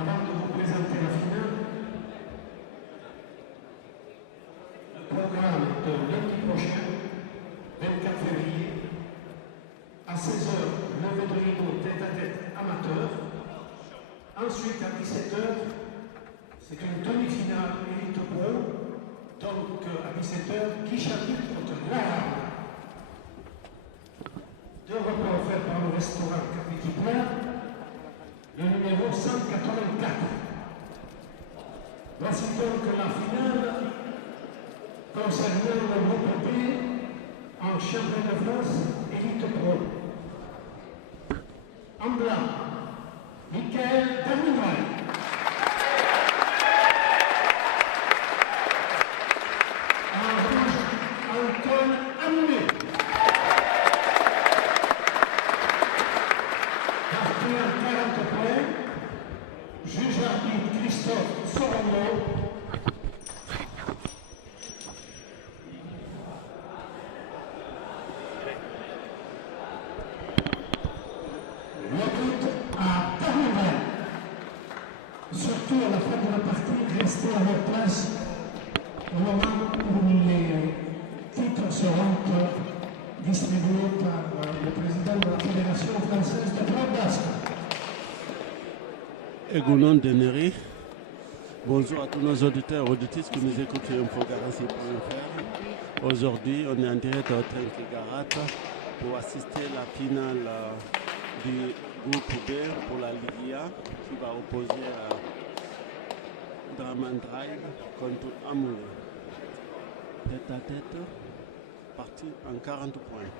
Avant de vous présenter la finale, le programme de lundi prochain, 24 février, à 16h, levée de rideau tête-à-tête amateur. Ensuite, à 17h, c'est une demi-finale Élite Pro. Donc, à 17h, qui chapitre de l'art. Deux repas offerts par le restaurant Capiti Plein, le numéro 184. Voici donc la finale concernant le groupe B en championnat de France Élite Pro. En blanc, Michael Derminval. En rouge, Antoine Amoulet. Marqué en 40 points, juge arbitre Christophe Sorondo. Surtout à la fin de la partie, restez à votre place au moment où les titres seront distribués par le président de la Fédération française de Club basque. Egounon Deneri, bonjour à tous nos auditeurs et auditrices qui nous écoutent sur Infogarancy.fr. Aujourd'hui, on est en direct au Trinquet Garat pour assister à la finale du groupe B pour la Ligue A qui va opposer à Draman Drive contre Amoulet. Tête à tête, parti en 40 points.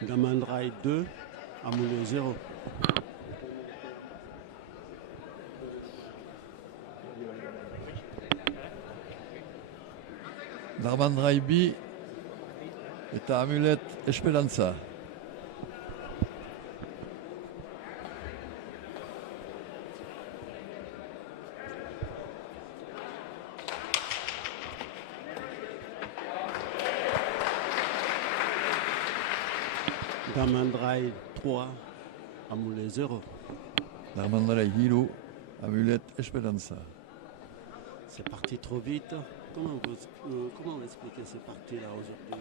Gamandrai 2, Amoulet 0. Darmandrai B est à Amulet Esperanza. Darmandrai 3, Amoulet 0. Darmandrai Hilo, Amulet Esperanza. C'est parti trop vite. Comment expliquer ces parties-là aujourd'hui?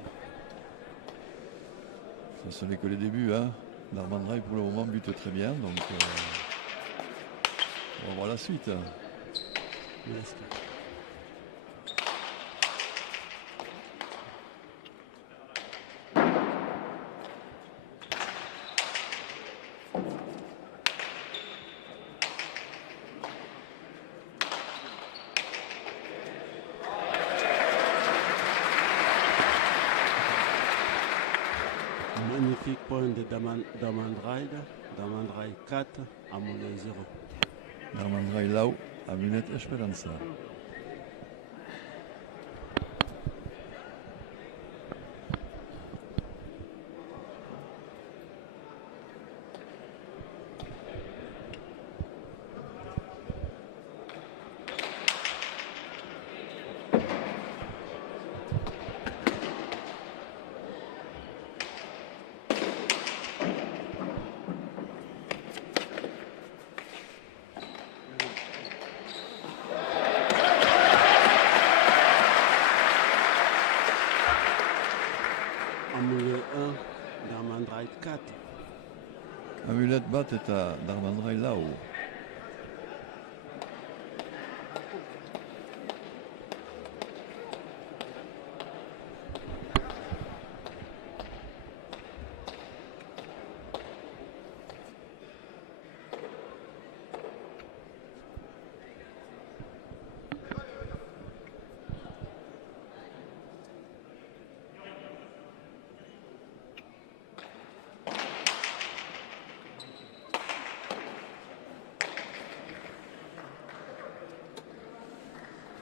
Ce n'est que les débuts. Hein. Darmandrai pour le moment bute très bien. Donc on va voir la suite. Yes. Magnifique point de Damandrai 4, Amoulet 0. Darmandrai Lau, Amulet Esperanza. bat est à Darmandray là-haut.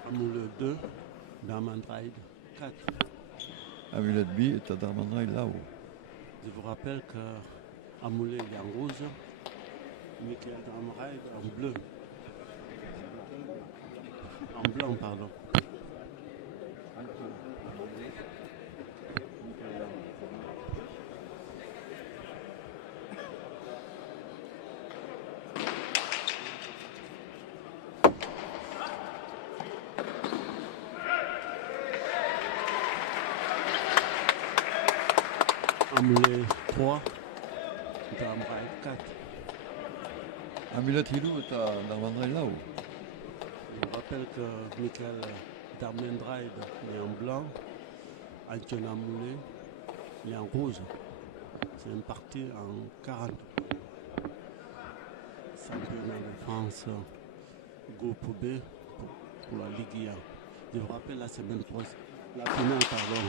Amouleux 2, Darmandray 4. Amulette B est à Darmandray là-haut. Je vous rappelle que Amoulé est en rouge, Michael Darmandray en bleu. En blanc, pardon. Amoulé 3, Darmandray 4. Amulette Hilou est à Darmandray là-haut. Je vous rappelle que Michael Darmandray est en blanc, Antoine Amoulé est en rouge. C'est un parti en 40. Championnat de France, groupe B pour la Ligue 1. Je vous rappelle la semaine prochaine, la finale, pardon.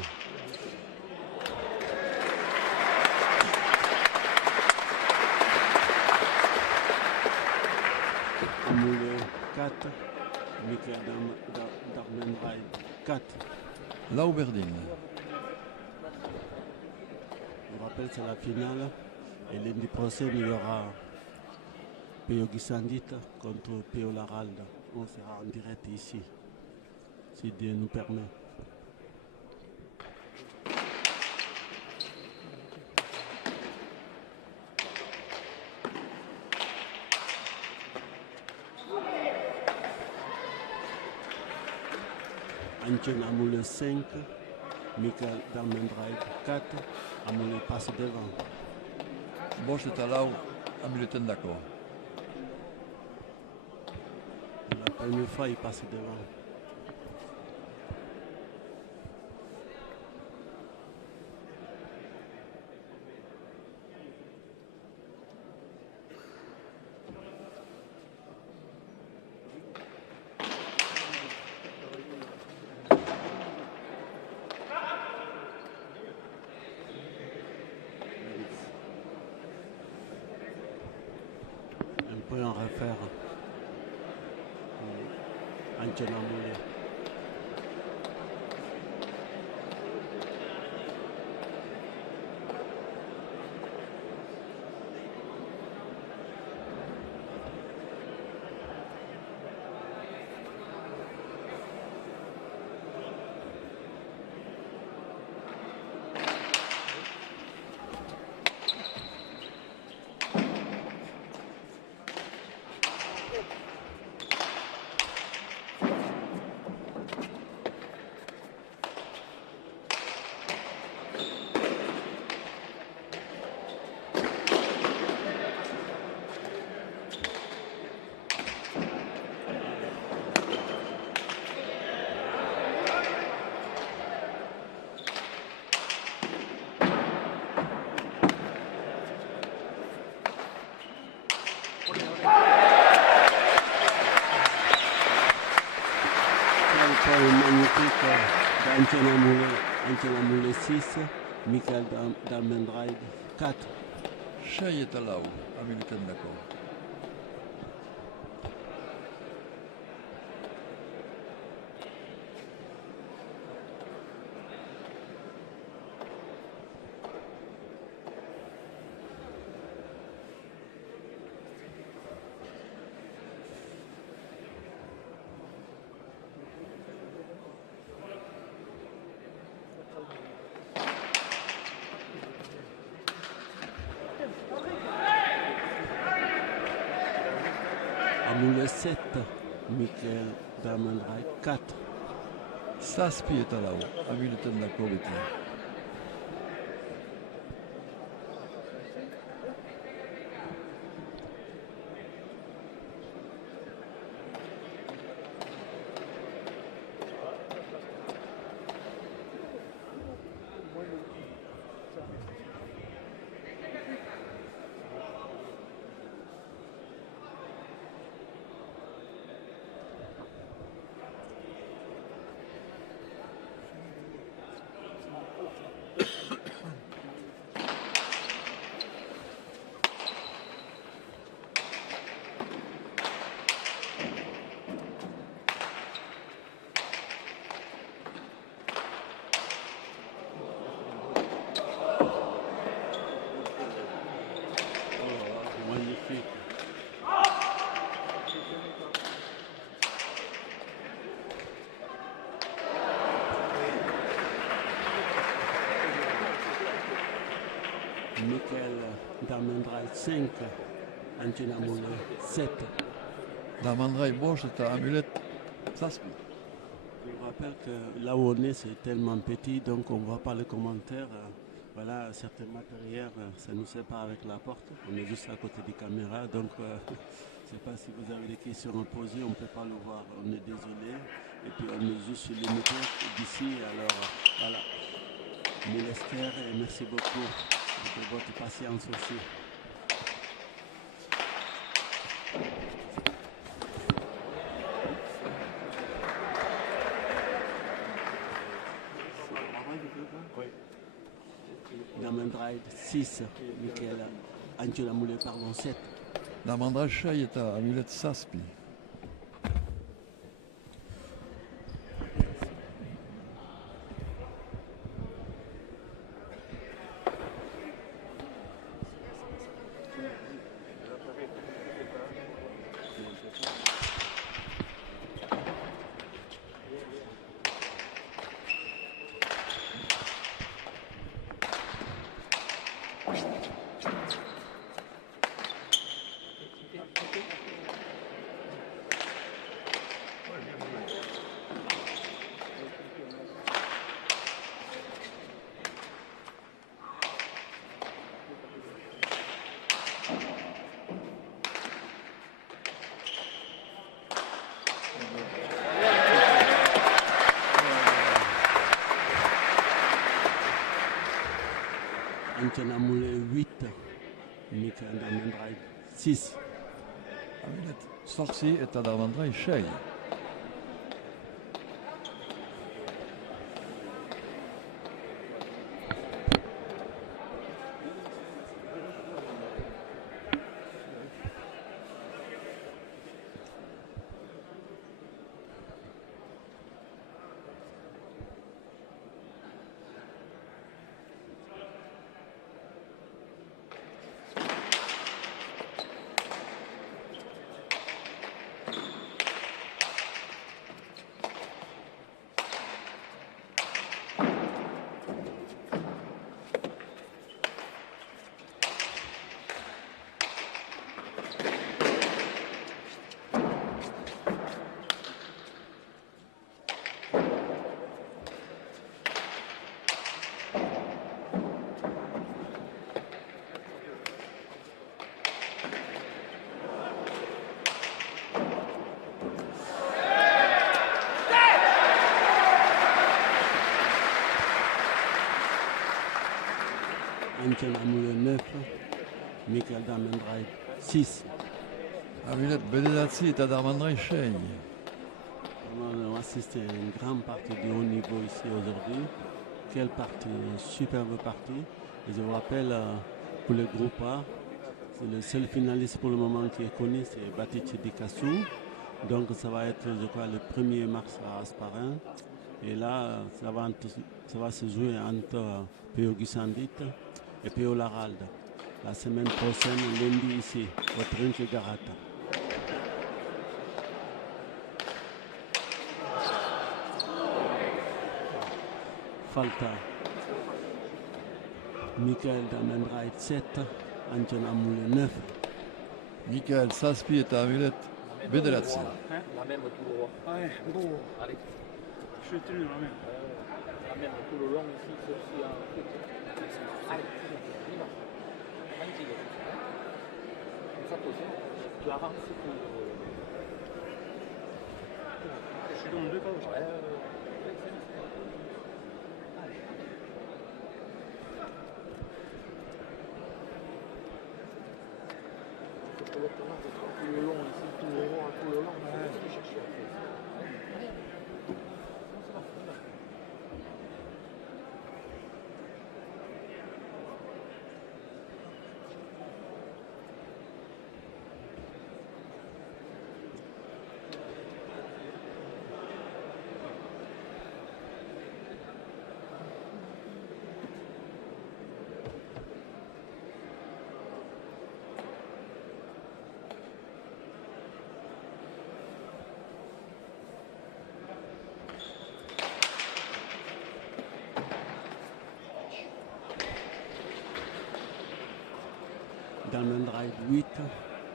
Amoulé 4, Michael Darmandray 4. Là-haut Berdine. Je vous rappelle, c'est la finale. Et lundi prochain, il y aura Pio Gisandit contre Pio Laralde. On sera en direct ici, si Dieu nous permet. Antoine Amoulé 5, Michael Darmandray 4, Amoulé passe devant. Bosch est à là-haut. Amulette d'accord. La première fois, il passe devant. On peut en refaire. Antoine Amoulé. Magnifique d'Antoine Amoulé 6, Michael Darmandray 4. Chay est à là-haut. Amulette d'accord. Amoulé 7, Michael Darmandray 4. Saspi est à là-haut. Amulette d'accord. Michael Darmendrail 5, Antoine Amoulé 7. Darmendrail Bosch est à Amulette Saspi. Je vous rappelle que là où on est, c'est tellement petit, donc on ne voit pas les commentaires. Voilà, certains matériels, ça nous sépare avec la porte. On est juste à côté des caméras, donc je ne sais pas si vous avez des questions à poser, on ne peut pas le voir, on est désolé. Et puis on est juste limité d'ici, alors voilà. Mille Esther et merci beaucoup de votre patience aussi. Darmendrail 6, Michael Antoine Amoulé, pardon, 7. Darmendrail Chai est à Amulette Saspi. Antoine Amoulé 8, Michael Darmendrail 6. Amulette Sorcier est à Darmendrail Chai. Antoine Amoulé 9, Michael Darmendrail 6. Amulette Belenazzi est à Darmendrail Chai. On a assisté à une grande partie du haut niveau ici aujourd'hui. Quelle partie, superbe partie. Et je vous rappelle, pour le groupe A, c'est le seul finaliste pour le moment qui est connu, c'est Batice Dikassou. Donc ça va être, je crois, le 1er mars à Asparin. Et là, ça va se jouer entre Pio Gussandit et Pio Laralde. La semaine prochaine, lundi ici, au Trinche Garata. Falta. Michael Darmendrail 7, Antoine Amoulé 9. Michael Saspi est à Amulette Bedelazzi. La même tout le long. Ouais, bon, Allez, je suis tenu la même. la même tout le long ici, sauf s'il y a un truc. Allez, tranquille. Comme ça, tu avances pour. Je suis dans deux pas aussi. Tout le long ici, tout le long. Tu cherches après. Diamond Ride 8,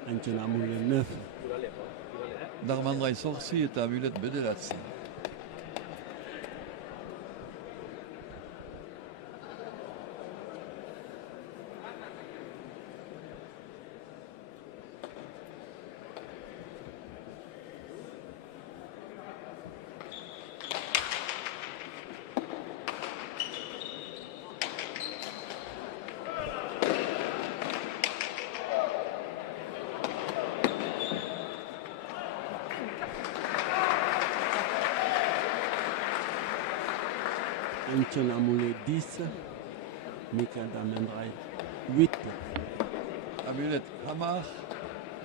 Antoine Amoulé 9. Darmandrai Sorsi est à Amulette Bedelatsi. Antoine Amoulé 10, Michael Diamond Ride 8. Amulette Hamar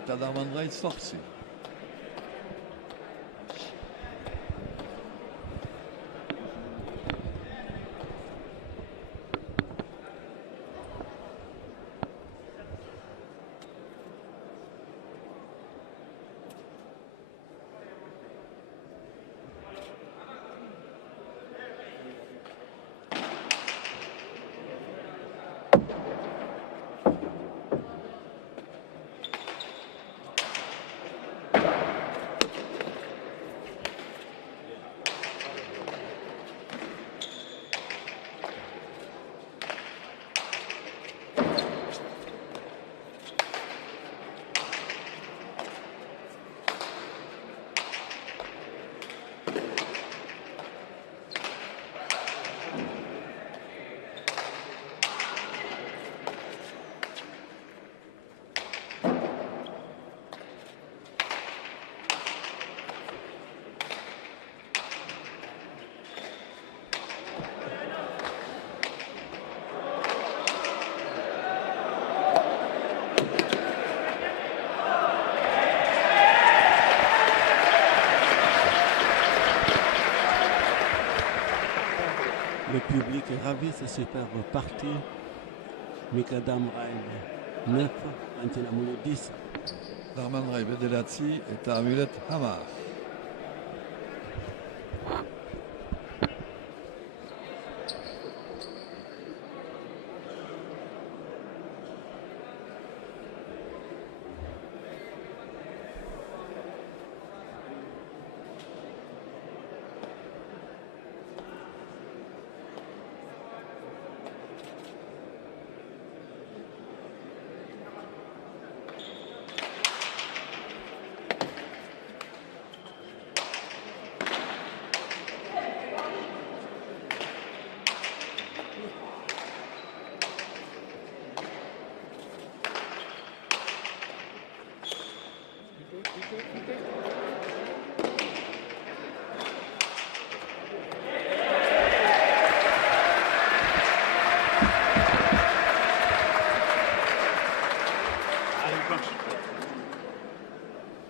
est à Darmandrai Sorsi. Le public est ravi, c'est super parti. Mikadam Ride 9, Antoine Amoulé 10. Darmandrai Bedelatsi est à Amulette Hamar.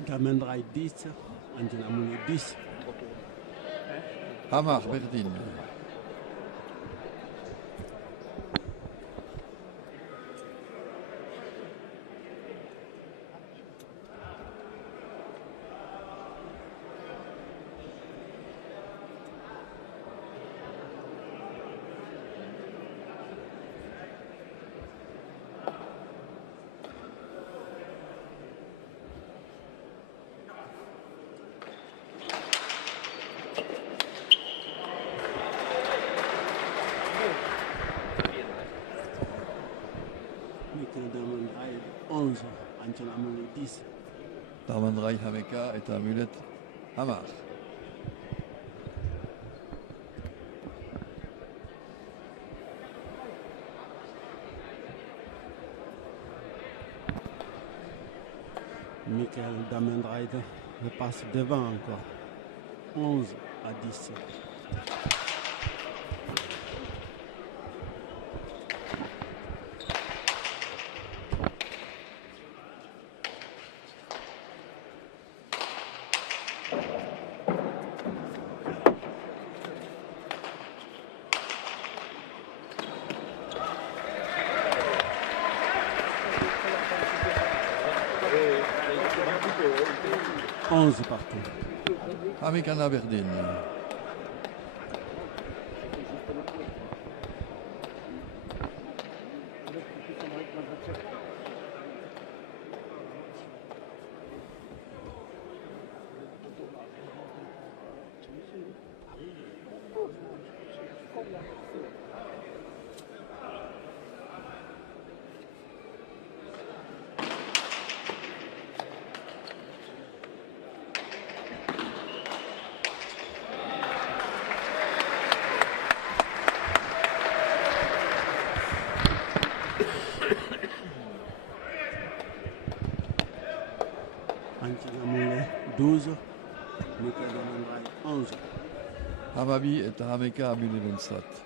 Diamond Ride 10, Antoine Amoulé 10. Hamar Verdine. Michael Diamond Ride 11, Antoine Amoulé 10. Darmandrai Hameka est à Amulette Hamar. Michael Diamond Ride passe devant encore. 11 à 10. Partout. Amikan Aberdeen. 12, Michael Damendreich 11. Hamabi eta hameka Amilerentzat.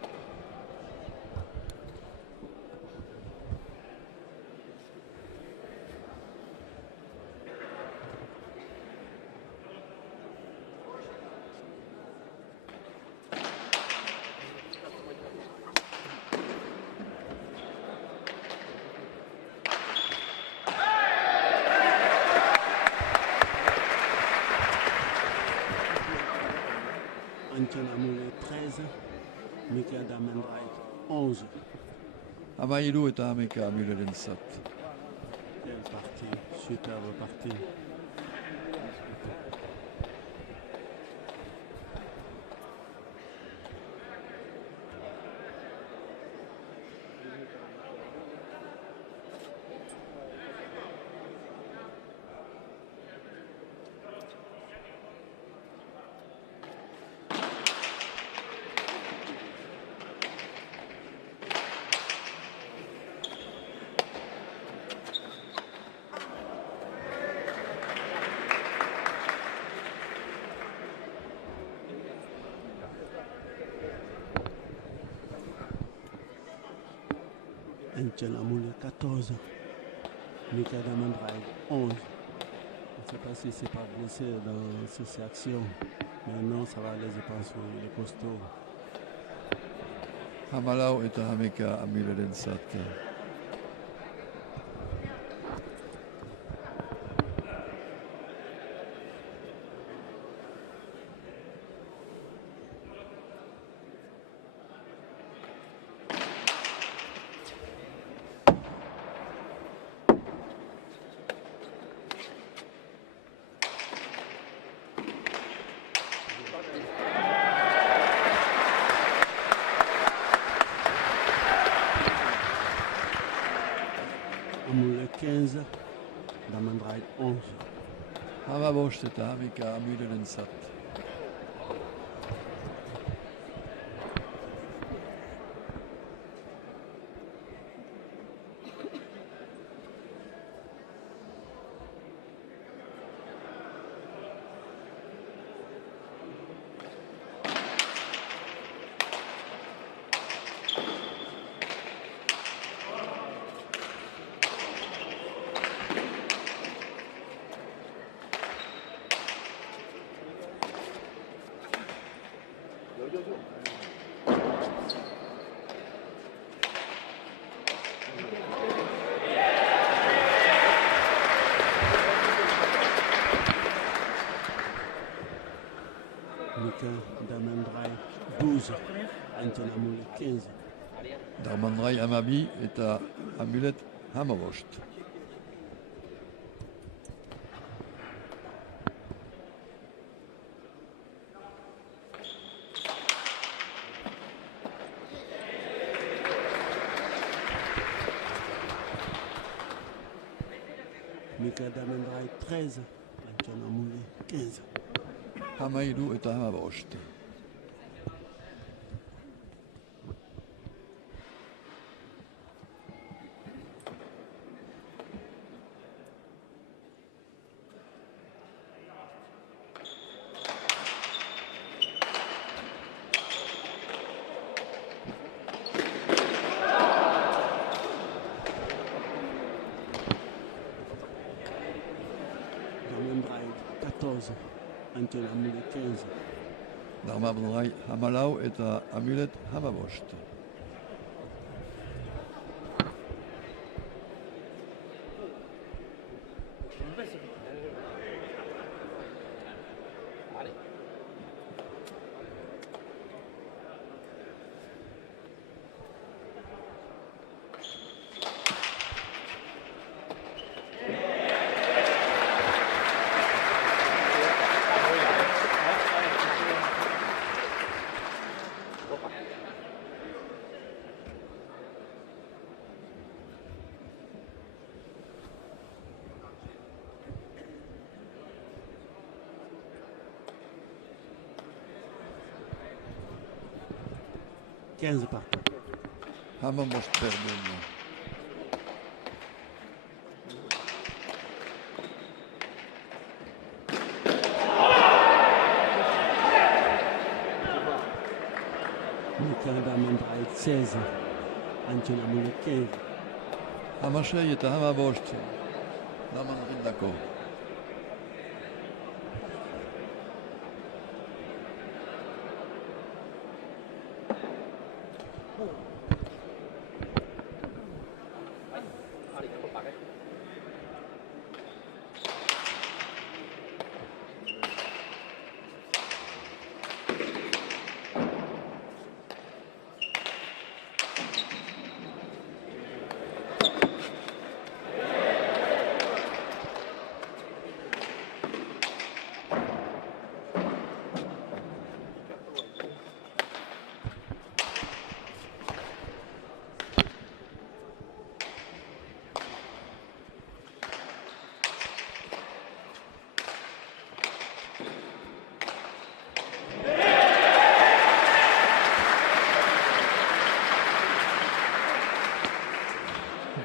Antoine Amoulet 13, Michael Damendreich 11. Hamairu eta hameka Amilerentzat. Quelle partie, superbe partie. Antoine Amoulet 14, Michael Damendreich 11. Je ne sais pas si c'est pas blessé dans ces actions, mais non, ça va aller, je pense, il est costaud. Hamalau eta hameka Amilerentzat. Amoulet 15, Damendreich 11. Hamabost eta hameka Amilerentzat. Michael Damendreich 12, Antoine Amoulet 15. Damendreich Hamabi eta Amulet Hamabost. Michael Damendreich 13, Antoine Amoulet 15. Hamairu eta hamabost. Damendreich 14, Antoine Amoulet 15. Damendreich Hamalau eta Amulet Hamabost. « 15 partout. Hamabost perduen. Michael Diamond Drive 16, Anton Amoulé 15. המשאי את ההמה בושתי. למה נגיד דקו?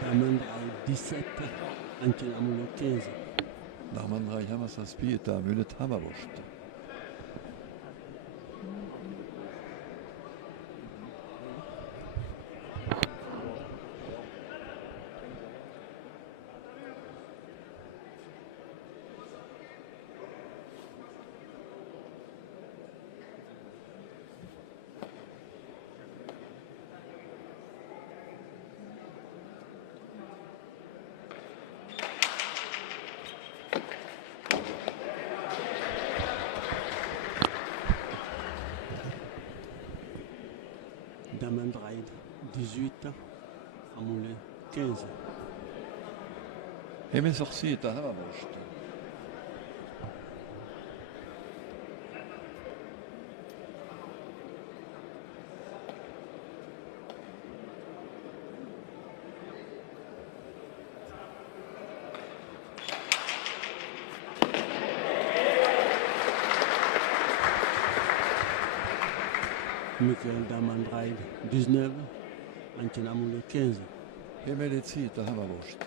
Diamond Drive 17, Anton Amoulé 15. נרמן המה סספי את האמולת המה בושתי. Diamond Drive 18, Amoulé 15. הם מסורסי את ההמה בושתי. Michael Diamond Drive 19, Anton Amoulé 15. הם אלצי את ההמה בושתי.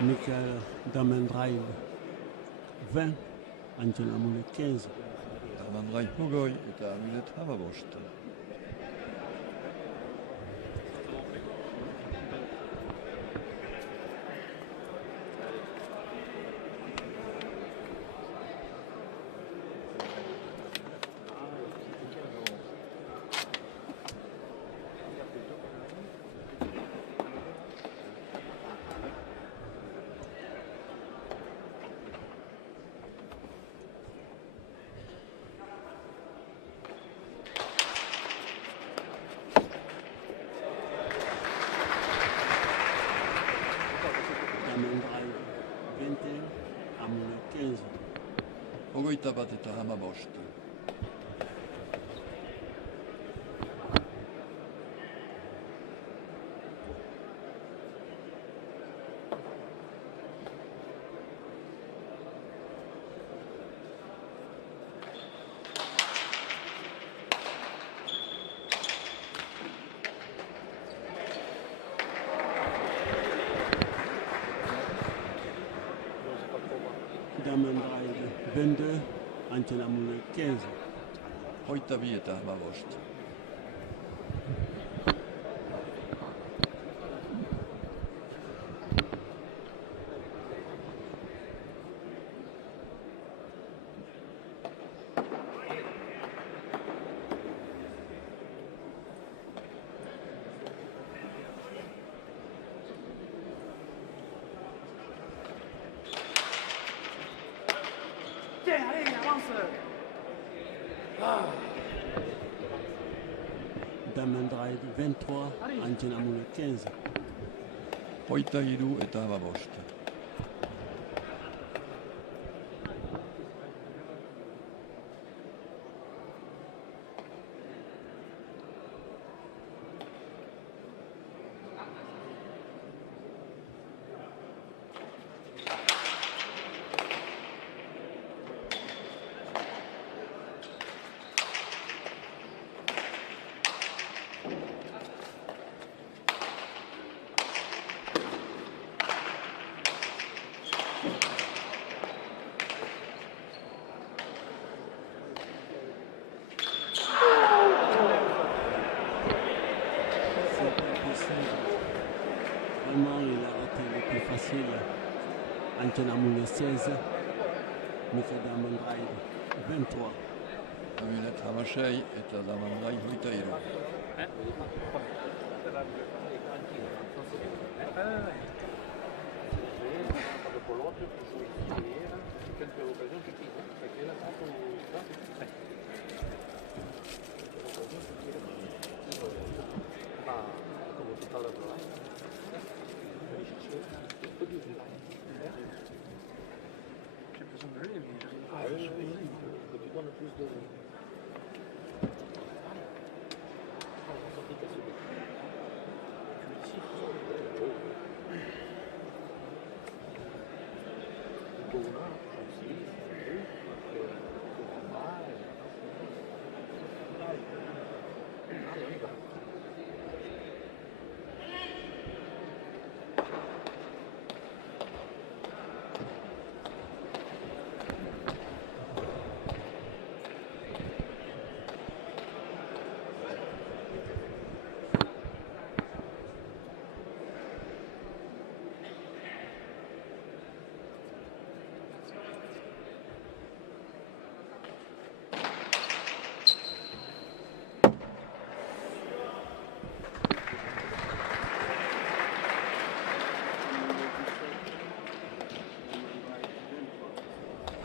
Michael Diamond Drive 20, Anton Amoulé 15. נרמן הוגוי את האמולת המה בושתי. Diamond Drive 21, Amoulé 15. הוגוי טבעת את ההמה בושתי. Diamond Drive 22, Anton Amoulé 15. הוי תביא את ההמה בושתי. Tiens, allez, avance. Ah. Diamond Drive 23, Antina Moule 15. Hoita hiru eta hamabost. Vraiment, il a raté le plus facile. Antina Moule 16, Michael Diamond Drive 23. Amulet Hamashei eta Damandrai hoita hiru. Quando colloquio più su ieri, che per l'occasione che ti perché l'ha fatto ma come tutta la J'ai besoin de lui, mais j'arrive pas Ah à oui, jouer. oui, que tu donnes plus de...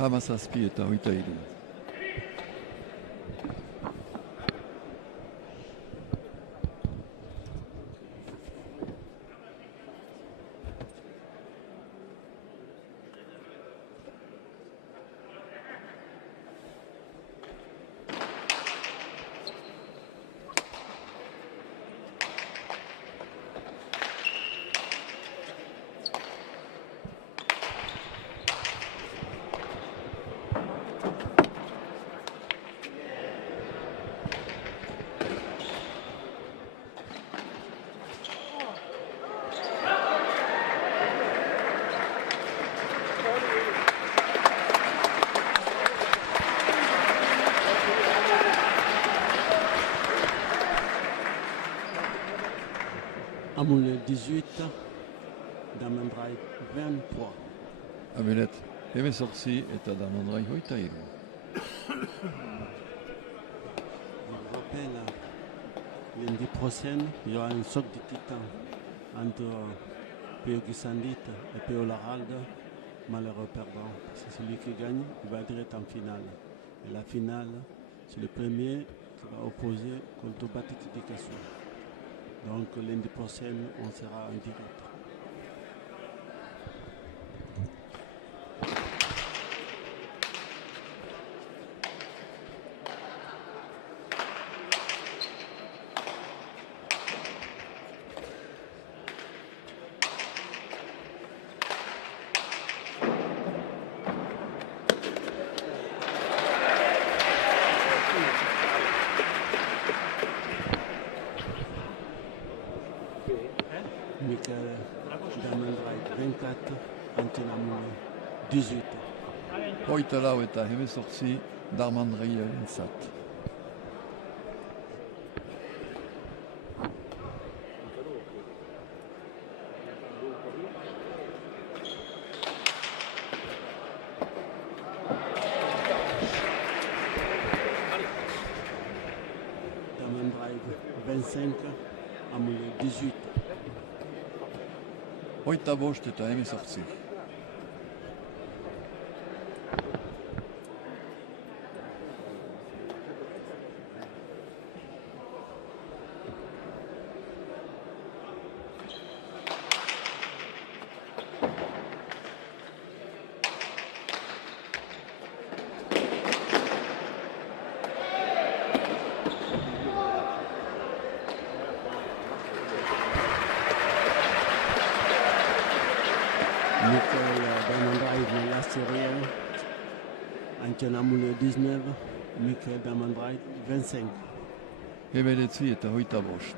Hamazazpi eta hoita hiru. Amoule 18, Diamond Drive 23. Amulet hemezortzi eta Damandrai hoita hiru. Je rappelle, lundi prochain, il y aura un choc de titan entre Pio Gisandit et Pio Laralde, malheureux perdant. C'est celui qui gagne, il va direct en finale. Et la finale, c'est le premier qui va opposer contre Batiti Picasso. Donc lundi prochain, on sera en direct. Michael Diamond Drive 24, Antina Moule 18. Hoita lau eta hemezortzi Damandrai 27. Diamond Drive 25, Amoule 18. Hoita bost eta hemezortzi. Antion Amoulé 19, Michael Damandrait 25. Hemeretzi eta hogeita bost.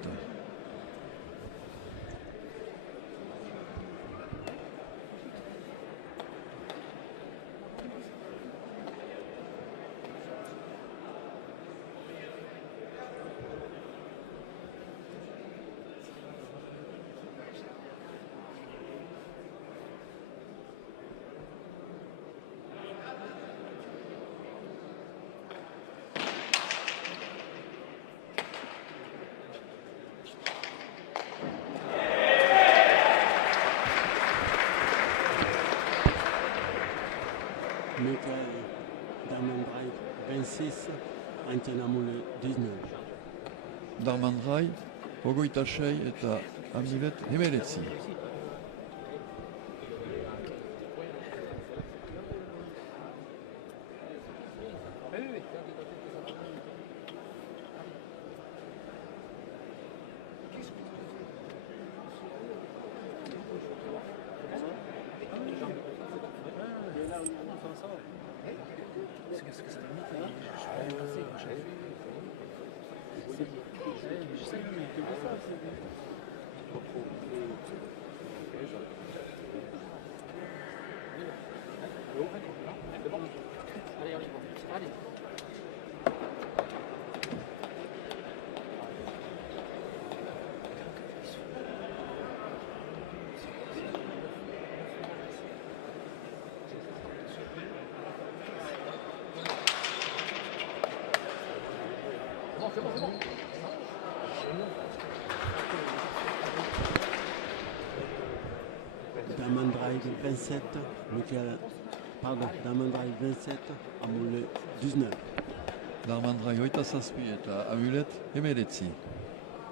Michael Damandrait 26, Antion Amoulé 19. Darmandrai, hogeita sei eta Amilet hemeretzi. Damandrait 27, Damandrait 27, Amoulé 19. Darmandrai hogeita zazpi eta Amilet hemeretzi.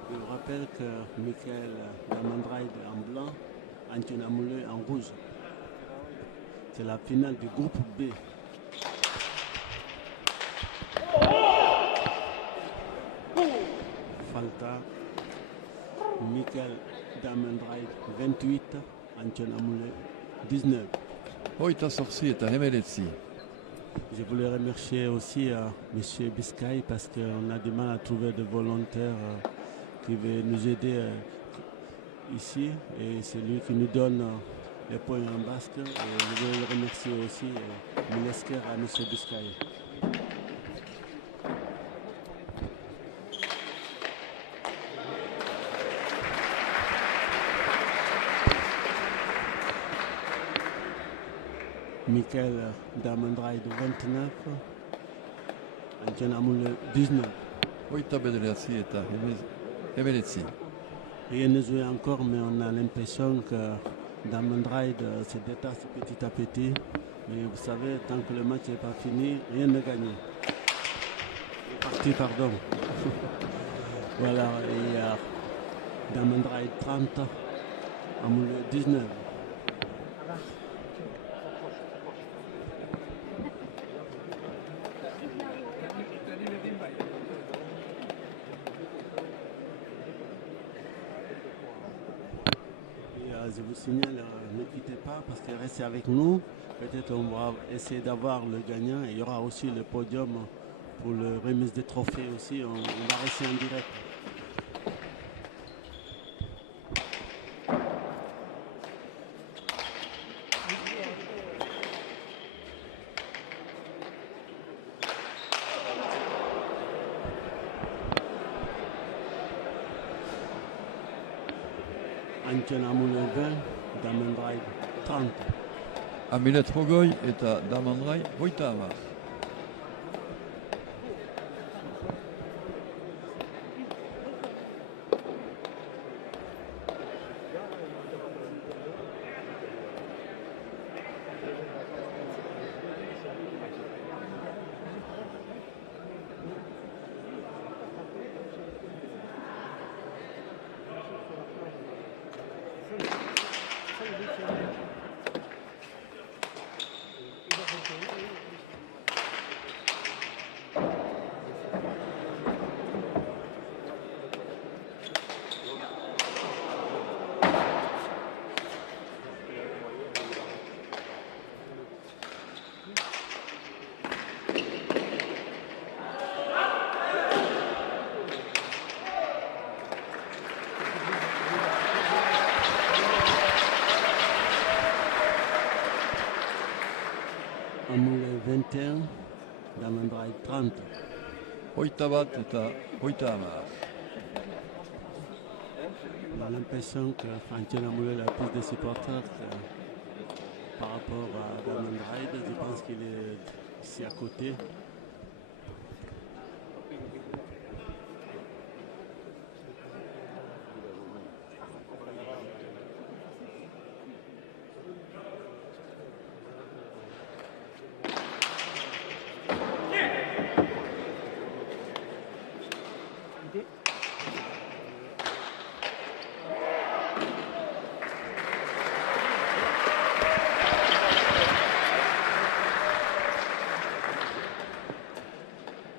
Je vous rappelle que Michael Damandrait en blanc, Antion Amoulé en rouge. C'est la finale du groupe B. Falta, Michael Damandrait 28, Antion Amoulé 19. Hogeita zortzi eta hemeretzi. Je voulais remercier aussi M. Biscay parce qu'on a du mal à trouver de volontaires qui veulent nous aider ici et c'est lui qui nous donne les points en basque. Et je voulais le remercier aussi, Milesker à M. Biscay. Michael Damandrait 29, Antion Amoulé 19. Hogeita bederatzi eta hemeretzi. Rien ne joué encore, mais on a l'impression que Damandrait se détache petit à petit. Mais vous savez, tant que le match n'est pas fini, rien n'est gagné. Parti, pardon. Voilà, et Damandrait 30, Amoulé 19. Je vous signale, ne quittez pas parce que restez avec nous. Peut-être on va essayer d'avoir le gagnant. Il y aura aussi le podium pour le remise des trophées aussi. On va rester en direct. Antion Amoulé 20, Damandrait 30. Amilet hogoi eta Damandrai hogeita hamar. 30. Hoita bat eta hoita hamar. On a l'impression que Francien Amoulel a plus de supporters par rapport à Diamond Ride. Je pense qu'il est ici à côté.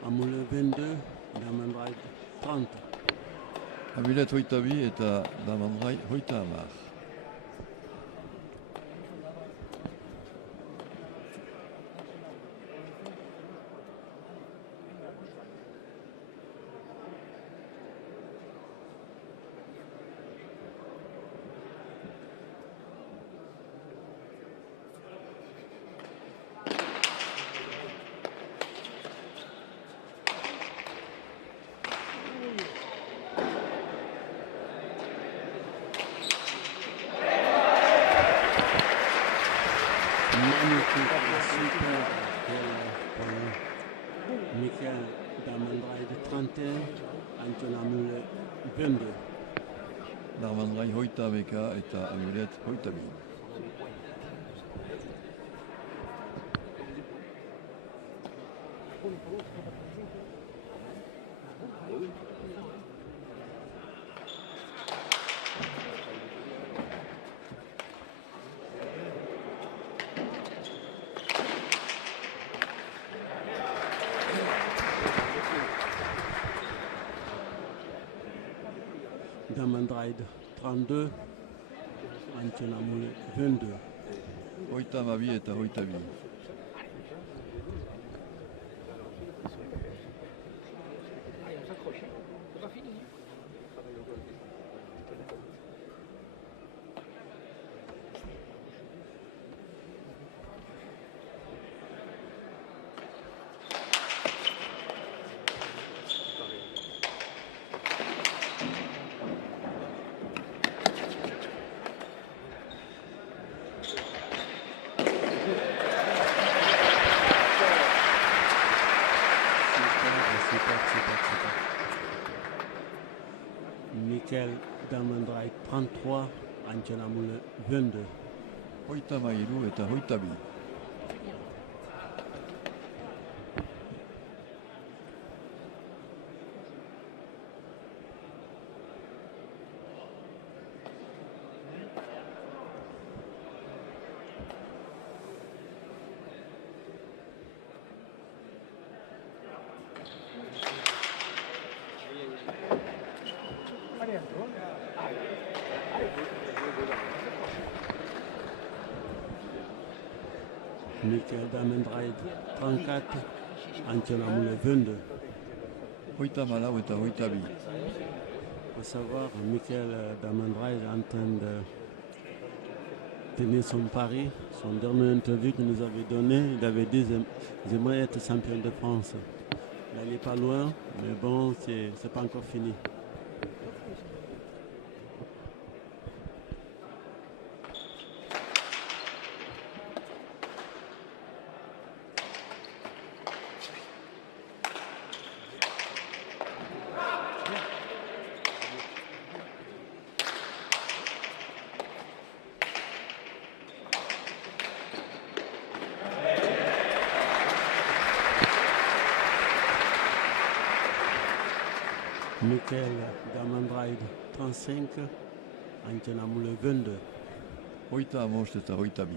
Amoulel 22, Diamond Ride 30. Amulet hoita bi eta Damandrai hoita hamar. Magnifique, super pour Michael Diamond Ride 31, Anton Amoulel 22. Damandrai hoita beka eta Amulet hoita bi. Diamond Ride 32, Anton Amoulel 22. Hoita hamabi eta hoita bi. Allez, on s'accroche. C'est pas fini. Super. Michael Diamond Ride 33, Anton Amoulel 22. Hoita mairu eta hoita bi. Allez, Antoine. Michael Diamond Ride 34, Anton Amoulel 22. Hoita malau eta hoita bi. Il faut savoir, Michael Diamond Ride est en train de tenir son pari. Son dernier interview qu'il nous avait donné, il avait dit j'aimerais être champion de France. Il n'est pas loin, mais bon, c'est pas encore fini. Michael Diamond Ride 35, Anton Amoulel 22. Hoita hamost eta hoita bi.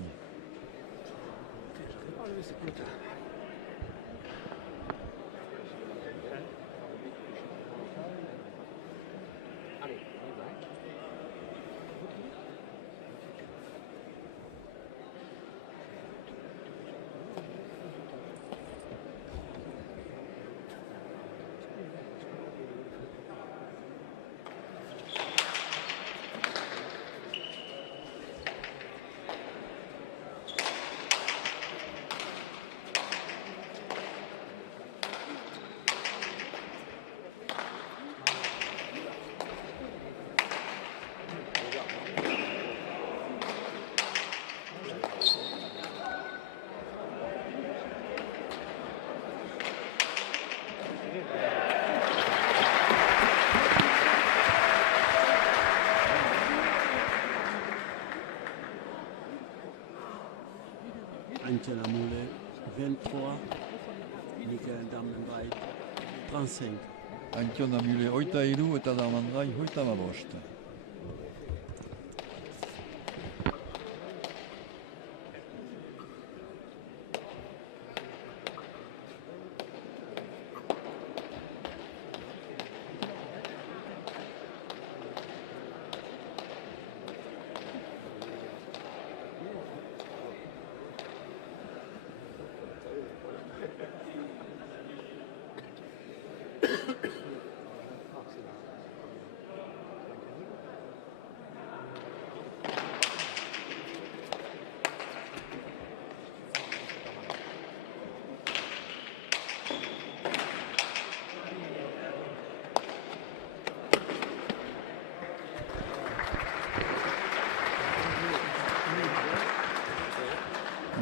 J'arrive pas à lever cette pelote. Allez, on y va. 23. Michael Damendrai 35. Antion amule hoita hiru eta Damendrai hoita hamabost.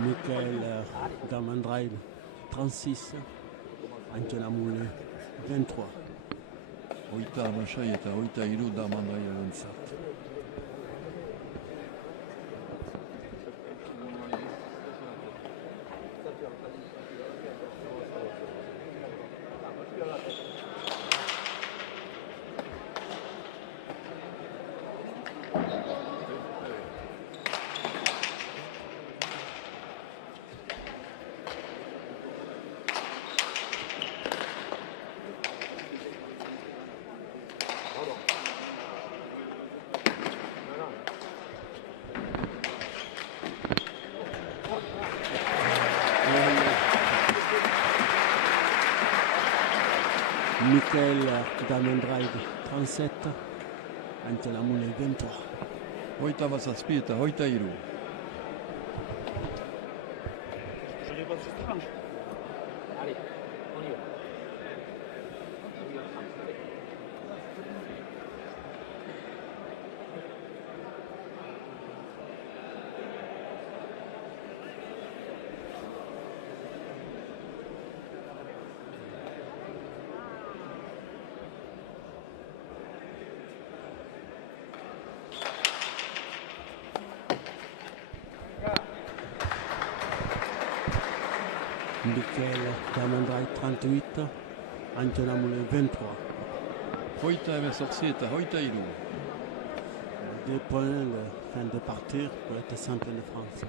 Michael Damendrai 36. Antion Amule 23. Hoita hamasei eta hoita hiru Damendrai entzat. Michael Damendrai 37. Antion Amule 23. Hoita hamazazpi eta hoita hiru. Je n'ai pas de strange. Allez, on y va. Michael Damendrai 38. Antion Amule 23. Hoita hemezortzi eta hoita hiru. 2 points, le fin de partir pour être champion de France.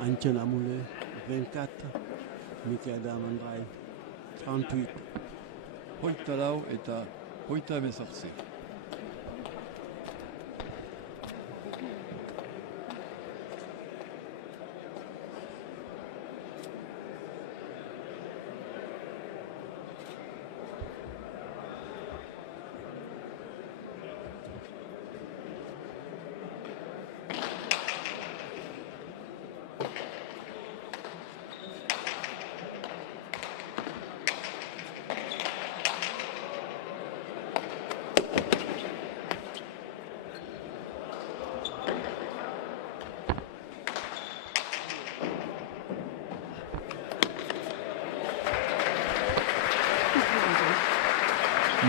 Antion Amule 24. Michael Damendrai 38. Hoita lau eta hoita hemezortzi.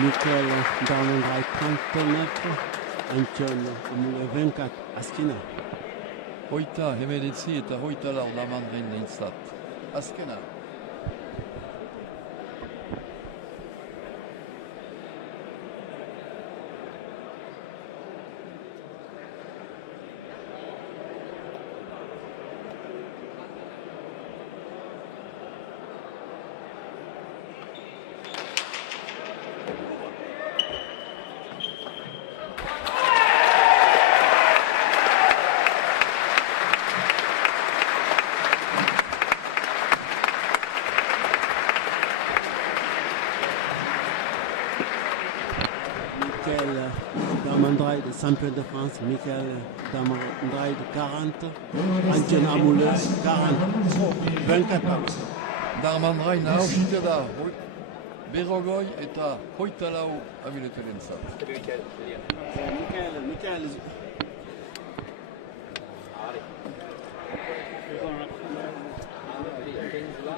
Michael Damendrai 39. Antion Amule 24. Askina. Hoita hemeretzi eta hoita lau Damendrai entzat. Azkena. bataille de champion de France, Michael Darmandreid 40, Antjen Amoulin 40, 24 parts. Darmandrein hausite da berrogoi eta hoita lau abileterentzat. Michael,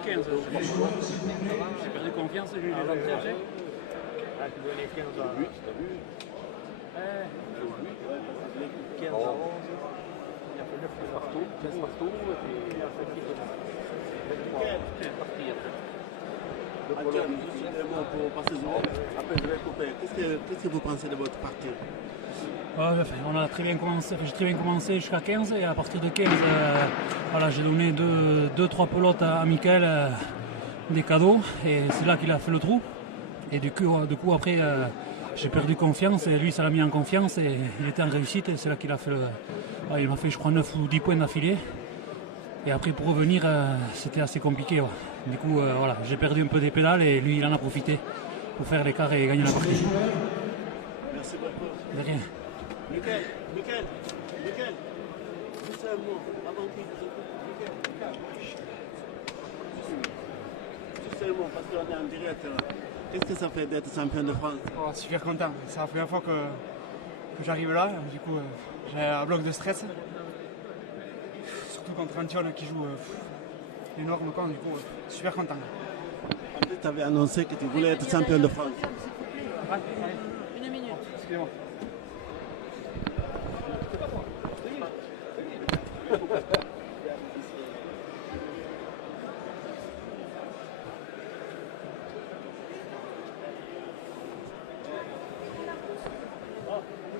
J'ai perdu confiance, j'ai eu les gens chercher. Ah, tu veux les 15 à 8, t'as vu 15 à 11. Il a fait 9 partout, 15 partout, et puis il a fait 23 parties après. Antjen, juste un mot pour passer ce mot. Après, je vais couper. Qu'est-ce que vous pensez de votre partie? On a très bien commencé, j'ai très bien commencé jusqu'à 15 et à partir de 15, voilà, j'ai donné 2-3 pelotes à Michael, des cadeaux, et c'est là qu'il a fait le trou. Et du coup après j'ai perdu confiance et lui ça l'a mis en confiance et il était en réussite et c'est là qu'il a fait il m'a fait je crois 9 ou 10 points d'affilée. Et après pour revenir c'était assez compliqué. Ouais. Du coup voilà, j'ai perdu un peu des pédales et lui il en a profité pour faire l'écart et gagner la partie. Merci beaucoup. De rien. Michael, juste un mot avant qu'il vous écoute. Juste un mot parce qu'on est en direct. Qu'est-ce que ça fait d'être champion de France? Oh, super content, c'est la première fois que j'arrive là, du coup j'ai un bloc de stress, surtout contre Antjen qui joue énorme camp, du coup super content. En plus, tu avais annoncé que tu voulais être champion de France. Une minute. Excusez-moi.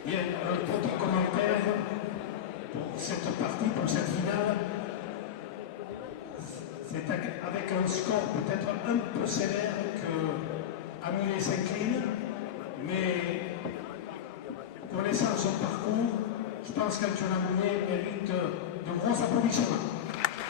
Bien, un petit commentaire pour cette partie, pour cette finale. C'est avec un score peut-être un peu sévère que Amoulin s'incline, mais connaissant son parcours, je pense qu'Antjen Amoulin mérite de gros applaudissements.